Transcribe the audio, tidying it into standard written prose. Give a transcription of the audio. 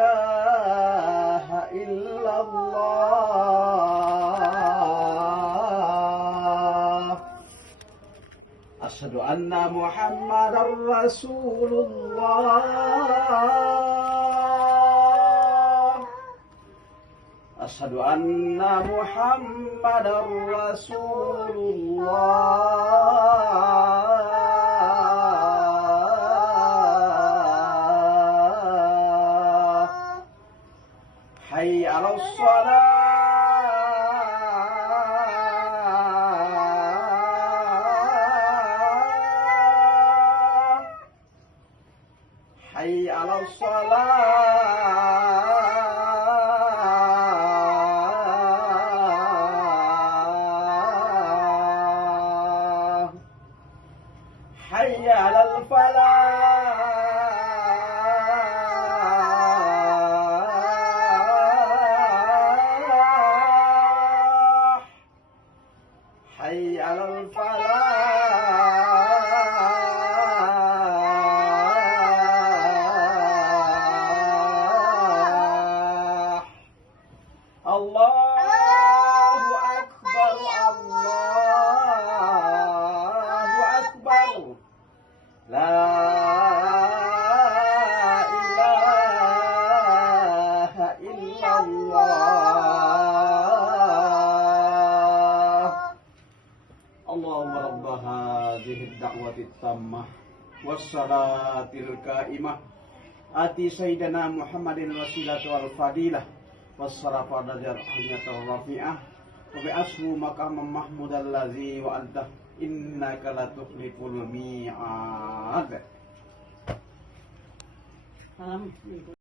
ilaha illallah. Asyhadu anna Muhammadar Rasulullah. Asyhadu anna Muhammadar Rasulullah. Hayya 'alas shalah. Hayya 'alas shalah. Hayya 'alal falah. Hayya 'alal falah. Allahu akbar, Allahu akbar. La ilaha illallah. Allahumma rabba hadhihi ad-da'wati at-tammah was-salatil qa'imah ati sayyidina Muhammadin wasilatu wal fadilah was-sarafa darajat aliyatul rafi'ah wa bi asmu maqam mahmud allazi wa anta innaka la tukhliful mi'ad.